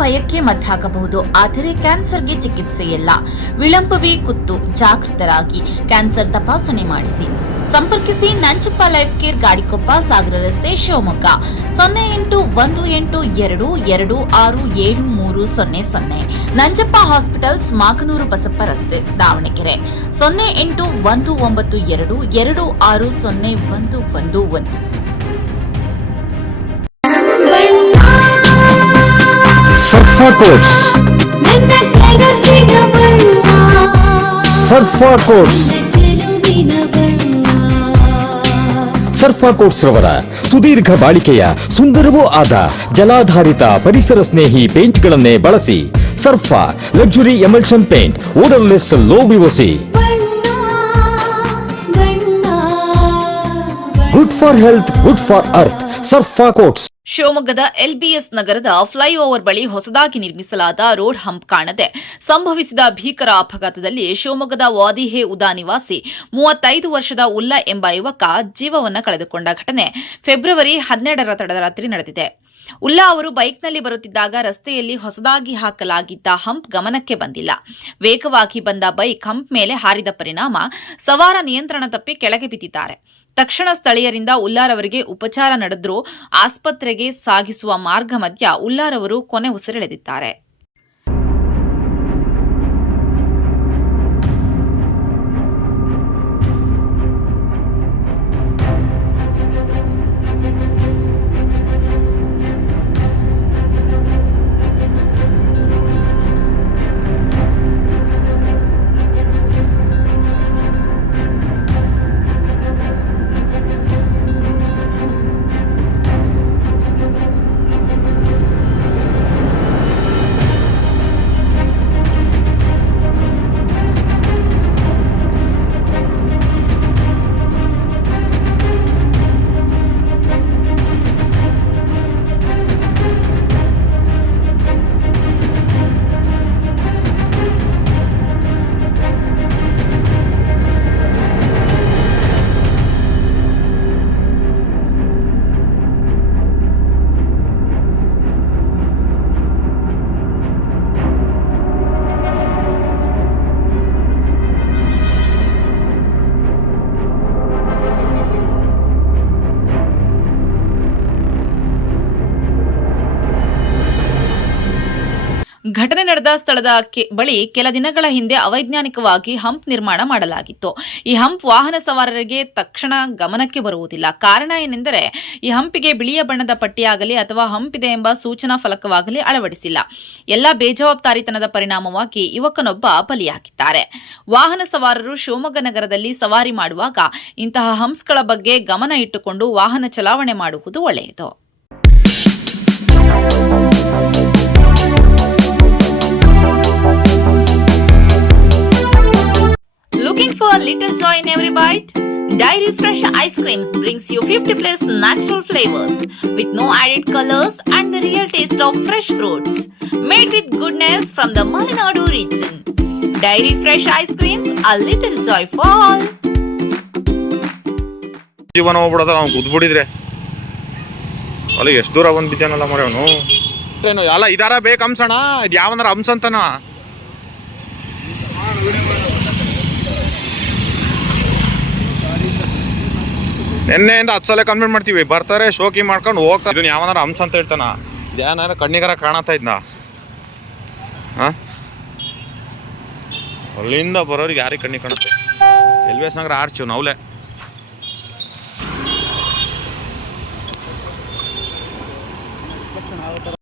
ಭಯಕ್ಕೆ ಮದ್ದಾಗಬಹುದು. ಆದರೆ ಕ್ಯಾನ್ಸರ್ಗೆ ಚಿಕಿತ್ಸೆ ಇಲ್ಲ. ವಿಳಂಬವೇ ಕುತ್ತು. ಜಾಗೃತರಾಗಿ ಕ್ಯಾನ್ಸರ್ ತಪಾಸಣೆ ಮಾಡಿಸಿ. ಸಂಪರ್ಕಿಸಿ ನಂಜಪ್ಪ ಲೈಫ್ ಕೇರ್, ಗಾಡಿಕೊಪ್ಪ, ಸಾಗರ ರಸ್ತೆ, ಶಿವಮೊಗ್ಗ. 0818226730. ನಂಜಪ್ಪ ಹಾಸ್ಪಿಟಲ್ಸ್, ಮಾಕನೂರು ಬಸಪ್ಪ ರಸ್ತೆ, ದಾವಣಗೆರೆ. 081922601111. ಸರ್ಫಾ ಕೋಟ್ಸ್, ಸರ್ಫಾ ಕೋಟ್ಸ್, ಸರ್ಫಾ ಕೋಟ್ಸ್ ರವರ ಸುದೀರ್ಘ ಬಾಳಿಕೆಯ ಸುಂದರವೂ ಆದ ಜಲಾಧಾರಿತ ಪರಿಸರ ಸ್ನೇಹಿ ಪೇಂಟ್ಗಳನ್ನೇ ಬಳಸಿ. Sarfa luxury emulsion paint, odourless, low VOC, good for health, good for earth. Sarfa coats. ಶಿವಮೊಗ್ಗದ ಎಲ್ಬಿಎಸ್ ನಗರದ ಫ್ಲೈಓವರ್ ಬಳಿ ಹೊಸದಾಗಿ ನಿರ್ಮಿಸಲಾದ ರೋಡ್ ಹಂಪ್ ಕಾಣದೆ ಸಂಭವಿಸಿದ ಭೀಕರ ಅಪಘಾತದಲ್ಲಿ ಶಿವಮೊಗ್ಗದ ವಾದಿಹೆ ಉದಾ ನಿವಾಸಿ 35 ವರ್ಷದ ಉಲ್ಲಾ ಎಂಬ ಯುವಕ ಜೀವವನ್ನು ಕಳೆದುಕೊಂಡ ಘಟನೆ ಫೆಬ್ರವರಿ 12ರ ತಡರಾತ್ರಿ ನಡೆದಿದೆ. ಉಲ್ಲಾ ಅವರು ಬೈಕ್ನಲ್ಲಿ ಬರುತ್ತಿದ್ದಾಗ ರಸ್ತೆಯಲ್ಲಿ ಹೊಸದಾಗಿ ಹಾಕಲಾಗಿದ್ದ ಹಂಪ್ ಗಮನಕ್ಕೆ ಬಂದಿಲ್ಲ. ವೇಗವಾಗಿ ಬಂದ ಬೈಕ್ ಹಂಪ್ ಮೇಲೆ ಹಾರಿದ ಪರಿಣಾಮ ಸವಾರ ನಿಯಂತ್ರಣ ತಪ್ಪಿ ಕೆಳಗೆ ಬಿದ್ದಿದ್ದಾರೆ. ತಕ್ಷಣ ಸ್ಥಳೀಯರಿಂದ ಉಲ್ಲಾರವರಿಗೆ ಉಪಚಾರ ನಡೆದರೂ ಆಸ್ಪತ್ರೆಗೆ ಸಾಗಿಸುವ ಮಾರ್ಗ ಮಧ್ಯ ಉಲ್ಲಾರವರು ಕೊನೆ ಉಸಿರೆಳೆದಿದ್ದಾರೆ. ಘಟನೆ ನಡೆದ ಸ್ಥಳದ ಬಳಿ ಕೆಲ ದಿನಗಳ ಹಿಂದೆ ಅವೈಜ್ಞಾನಿಕವಾಗಿ ಹಂಪ್ ನಿರ್ಮಾಣ ಮಾಡಲಾಗಿತ್ತು. ಈ ಹಂಪ್ ವಾಹನ ಸವಾರರಿಗೆ ತಕ್ಷಣ ಗಮನಕ್ಕೆ ಬರುವುದಿಲ್ಲ. ಕಾರಣ ಏನೆಂದರೆ ಈ ಹಂಪಿಗೆ ಬಿಳಿಯ ಬಣ್ಣದ ಪಟ್ಟಿಯಾಗಲಿ ಅಥವಾ ಹಂಪಿದೆ ಎಂಬ ಸೂಚನಾ ಫಲಕವಾಗಲಿ ಅಳವಡಿಸಿಲ್ಲ. ಎಲ್ಲ ಬೇಜವಾಬ್ದಾರಿತನದ ಪರಿಣಾಮವಾಗಿ ಯುವಕನೊಬ್ಬ ಬಲಿಯಾಗಿದ್ದಾರೆ. ವಾಹನ ಸವಾರರು ಶಿವಮೊಗ್ಗ ನಗರದಲ್ಲಿ ಸವಾರಿ ಮಾಡುವಾಗ ಇಂತಹ ಹಂಪ್ಸ್ಗಳ ಬಗ್ಗೆ ಗಮನ ಇಟ್ಟುಕೊಂಡು ವಾಹನ ಚಲಾವಣೆ ಮಾಡುವುದು ಒಳ್ಳೆಯದು. Looking for a little joy in every bite? Dairy Fresh Ice Creams brings you 50+ natural flavors with no added colors and the real taste of fresh fruits. Made with goodness from the Malenadu region. Dairy Fresh Ice Creams, a little joy for all. ಜೀವನ ಹೋಗ್ಬಿಡೋದ ಅವ್ನು ಕುದ್ಬಿಟ್ಟಿದ್ರೆ ಅಲ್ಲಿ ಎಷ್ಟು ದೂರ ಬಂದು ಬಿದ್ದಾನಲ್ಲ ಮರ ಅವನು. ಏನು ಎಲ್ಲ ಇದಾರ ಬೇಕು ಹಂಸಣ, ಇದು ಯಾವನಾರ ಹಂಸ ಅಂತನ. ನಿನ್ನೆಯಿಂದ 10 ಸಲ ಕಂಪ್ಲೇಂಟ್ ಮಾಡ್ತೀವಿ, ಬರ್ತಾರೆ ಶೋಕಿ ಮಾಡ್ಕೊಂಡು ಹೋಗ್ತಾರೆ. ಇದನ್ನ ಯಾವನಾರ ಹಂಸ ಅಂತ ಹೇಳ್ತಾನ, ಯಾವನಾರ ಕಣ್ಣಿಗಾರ ಕಾಣತಾ ಇದ್ನ. ಹಾಂ, ಅಲ್ಲಿಂದ ಬರೋರಿಗೆ ಯಾರಿಗೆ ಕಣ್ಣಿಗೆ ಕಾಣುತ್ತೆ? ಎಲ್ವೇಸ್ ನಗರ ಆರ್ಚು ನಾವ್ಲೆ.